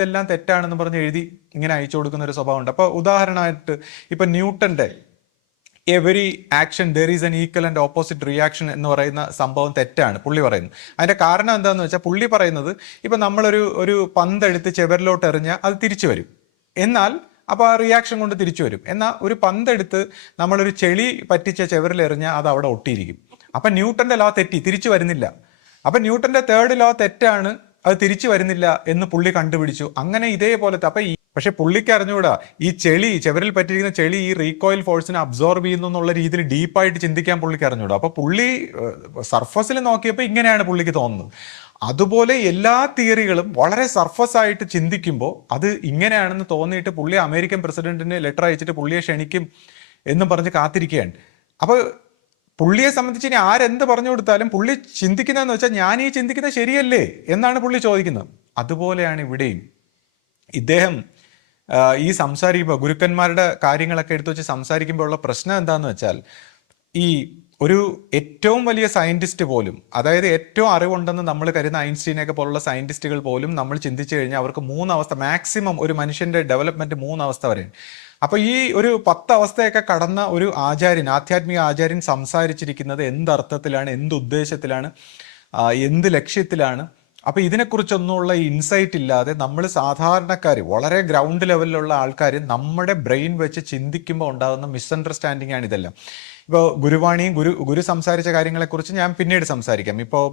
എല്ലാം തെറ്റാണെന്ന് പറഞ്ഞ് എഴുതി ഇങ്ങനെ അയച്ചു കൊടുക്കുന്ന ഒരു സ്വഭാവമുണ്ട്. അപ്പോൾ ഉദാഹരണമായിട്ട് ഇപ്പൊ ന്യൂട്ടന്റെ every action there is an equal and opposite reaction എന്ന് പറയുന്ന സംഭവം തെറ്റാണ് പുള്ളി പറയുന്നത്. അതിന്റെ കാരണം എന്താണെന്ന് വെച്ചാൽ പുള്ളി പറയുന്നത് ഇപ്പൊ നമ്മളൊരു ഒരു പന്തെടുത്ത് ചെവരിലോട്ട് എറിഞ്ഞാൽ അത് തിരിച്ചു വരും. എന്നാൽ അപ്പോൾ ആ റിയാക്ഷൻ കൊണ്ട് തിരിച്ചു വരും. എന്നാൽ ഒരു പന്തെടുത്ത് നമ്മളൊരു ചെളി പറ്റിച്ച ചെവരിൽ എറിഞ്ഞാൽ അത് അവിടെ ഒട്ടിയിരിക്കും. അപ്പം ന്യൂട്ടന്റെ ലോ തെറ്റി തിരിച്ചു വരുന്നില്ല. അപ്പം ന്യൂട്ടന്റെ തേർഡ് ലോ തെറ്റാണ് അത് തിരിച്ചു വരുന്നില്ല എന്ന് പുള്ളി കണ്ടുപിടിച്ചു. അങ്ങനെ ഇതേപോലത്തെ അപ്പൊ ഈ പക്ഷെ പുള്ളിക്ക് അറിഞ്ഞുകൂടാ ഈ ചെളി ചെവരിൽ പറ്റിയിരിക്കുന്ന ചെളി ഈ റീകോയിൽ ഫോഴ്സിനെ അബ്സോർബ് ചെയ്യുന്നു എന്നുള്ള രീതിയിൽ ഡീപ്പായിട്ട് ചിന്തിക്കാൻ പുള്ളിക്ക് അറിഞ്ഞുകൂടാ അപ്പൊ പുള്ളി സർഫസിൽ നോക്കിയപ്പോൾ ഇങ്ങനെയാണ് പുള്ളിക്ക് തോന്നുന്നത്. അതുപോലെ എല്ലാ തിയറികളും വളരെ സർഫസ് ആയിട്ട് ചിന്തിക്കുമ്പോൾ അത് ഇങ്ങനെയാണെന്ന് തോന്നിയിട്ട് പുള്ളി അമേരിക്കൻ പ്രസിഡന്റിന് ലെറ്റർ അയച്ചിട്ട് പുള്ളിയെ ക്ഷണിക്കും എന്നും പറഞ്ഞ് കാത്തിരിക്കുകയാണ്. അപ്പോൾ പുള്ളിയെ സംബന്ധിച്ച് ഇനി ആരെന്ത് പറഞ്ഞു കൊടുത്താലും പുള്ളി ചിന്തിക്കുന്നതെന്ന് വെച്ചാൽ ഞാൻ ഈ ചിന്തിക്കുന്നത് ശരിയല്ലേ എന്നാണ് പുള്ളി ചോദിക്കുന്നത്. അതുപോലെയാണ് ഇവിടെയും. ഇദ്ദേഹം ഈ സംസാരിക്കുമ്പോൾ ഗുരുക്കന്മാരുടെ കാര്യങ്ങളൊക്കെ എടുത്തു വെച്ച് സംസാരിക്കുമ്പോൾ ഉള്ള പ്രശ്നം എന്താന്ന് വെച്ചാൽ ഈ ഒരു ഏറ്റവും വലിയ സയന്റിസ്റ്റ് പോലും അതായത് ഏറ്റവും അറിവുണ്ടെന്ന് നമ്മൾ കരുതുന്ന ഐൻസ്റ്റീനൊക്കെ പോലുള്ള സയന്റിസ്റ്റുകൾ പോലും നമ്മൾ ചിന്തിച്ചു കഴിഞ്ഞാൽ അവർക്ക് മൂന്നവസ്ഥ മാക്സിമം ഒരു മനുഷ്യന്റെ ഡെവലപ്മെന്റ് മൂന്നവസ്ഥ വരെയാണ്. അപ്പൊ ഈ ഒരു പത്ത് അവസ്ഥയൊക്കെ കടന്ന ഒരു ആചാര്യൻ ആധ്യാത്മിക ആചാര്യൻ സംസാരിച്ചിരിക്കുന്നത് എന്തർത്ഥത്തിലാണ് എന്ത് ഉദ്ദേശത്തിലാണ് ആ, എന്ത് ലക്ഷ്യത്തിലാണ്? അപ്പൊ ഇതിനെക്കുറിച്ചൊന്നുമുള്ള ഇൻസൈറ്റ് ഇല്ലാതെ നമ്മൾ സാധാരണക്കാർ വളരെ ഗ്രൗണ്ട് ലെവലിലുള്ള ആൾക്കാർ നമ്മുടെ ബ്രെയിൻ വെച്ച് ചിന്തിക്കുമ്പോൾ ഉണ്ടാകുന്ന മിസ്അണ്ടർസ്റ്റാൻഡിംഗ് ആണ് ഇതെല്ലാം. ഇപ്പോൾ ഗുരുവാണിയും ഗുരു ഗുരു സംസാരിച്ച കാര്യങ്ങളെക്കുറിച്ച് ഞാൻ പിന്നീട് സംസാരിക്കാം. ഇപ്പോൾ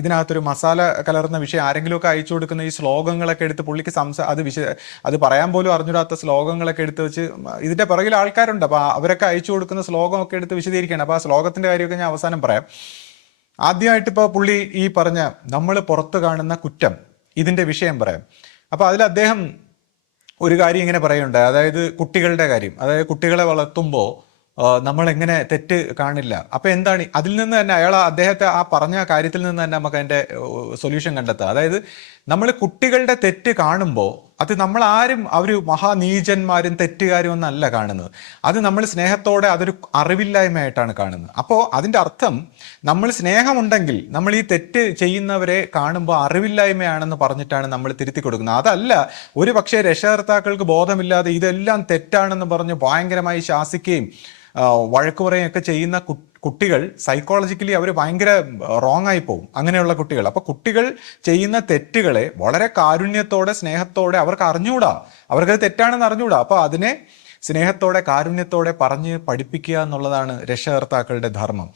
ഇതിനകത്തൊരു മസാല കലർന്ന വിഷയം ആരെങ്കിലുമൊക്കെ അയച്ചു കൊടുക്കുന്ന ഈ ശ്ലോകങ്ങളൊക്കെ എടുത്ത് പുള്ളിക്ക് സംസാ അത് വിശ അത് പറയാൻ പോലും അറിഞ്ഞിടാത്ത ശ്ലോകങ്ങളൊക്കെ എടുത്ത് വെച്ച് ഇതിന്റെ പിറകിൽ ആൾക്കാരുണ്ട്. അപ്പോൾ അവരൊക്കെ അയച്ചു കൊടുക്കുന്ന ശ്ലോകമൊക്കെ എടുത്ത് വിശദീകരിക്കുകയാണ്. അപ്പോൾ ആ ശ്ലോകത്തിന്റെ കാര്യമൊക്കെ ഞാൻ അവസാനം പറയാം. ആദ്യമായിട്ട് ഇപ്പോൾ പുള്ളി ഈ പറഞ്ഞ നമ്മൾ പുറത്ത് കാണുന്ന കുറ്റം ഇതിന്റെ വിഷയം പറയാം. അപ്പോൾ അതിൽ അദ്ദേഹം ഒരു കാര്യം ഇങ്ങനെ പറയുന്നുണ്ട്. അതായത് കുട്ടികളുടെ കാര്യം. അതായത് കുട്ടികളെ വളർത്തുമ്പോൾ നമ്മൾ എങ്ങനെ തെറ്റ് കാണില്ല. അപ്പൊ എന്താണ് അതിൽ നിന്ന് തന്നെ അയാൾ അദ്ദേഹത്തെ ആ പറഞ്ഞ കാര്യത്തിൽ നിന്ന് തന്നെ നമുക്ക് അതിന്റെ സൊല്യൂഷൻ കണ്ടെത്താം അതായത് നമ്മൾ കുട്ടികളുടെ തെറ്റ് കാണുമ്പോൾ അത് നമ്മൾ ആരും അവർ മഹാനീചന്മാരും തെറ്റുകാരും ഒന്നല്ല കാണുന്നത്. അത് നമ്മൾ സ്നേഹത്തോടെ അതൊരു അറിവില്ലായ്മയായിട്ടാണ് കാണുന്നത്. അപ്പോൾ അതിന്റെ അർത്ഥം നമ്മൾ സ്നേഹമുണ്ടെങ്കിൽ നമ്മൾ ഈ തെറ്റ് ചെയ്യുന്നവരെ കാണുമ്പോൾ അറിവില്ലായ്മയാണെന്ന് പറഞ്ഞിട്ടാണ് നമ്മൾ തിരുത്തി കൊടുക്കുന്നത്. അതല്ല ഒരു പക്ഷേ രക്ഷകർത്താക്കൾക്ക് ബോധമില്ലാതെ ഇതെല്ലാം തെറ്റാണെന്ന് പറഞ്ഞ് ഭയങ്കരമായി ശാസിക്കുകയും വഴക്ക് പറയുകയൊക്കെ ചെയ്യുന്ന കുട്ടികൾ സൈക്കോളജിക്കലി അവർ ഭയങ്കര റോങ് ആയി പോകും അങ്ങനെയുള്ള കുട്ടികൾ. അപ്പൊ കുട്ടികൾ ചെയ്യുന്ന തെറ്റുകളെ വളരെ കാരുണ്യത്തോടെ സ്നേഹത്തോടെ അവർക്ക് അറിഞ്ഞുകൂടാ. അവർക്കത് തെറ്റാണെന്ന് അറിഞ്ഞുകൂടാ. അപ്പോൾ അതിനെ സ്നേഹത്തോടെ കാരുണ്യത്തോടെ പറഞ്ഞ് പഠിപ്പിക്കുക എന്നുള്ളതാണ് രക്ഷകർത്താക്കളുടെ ധർമ്മം.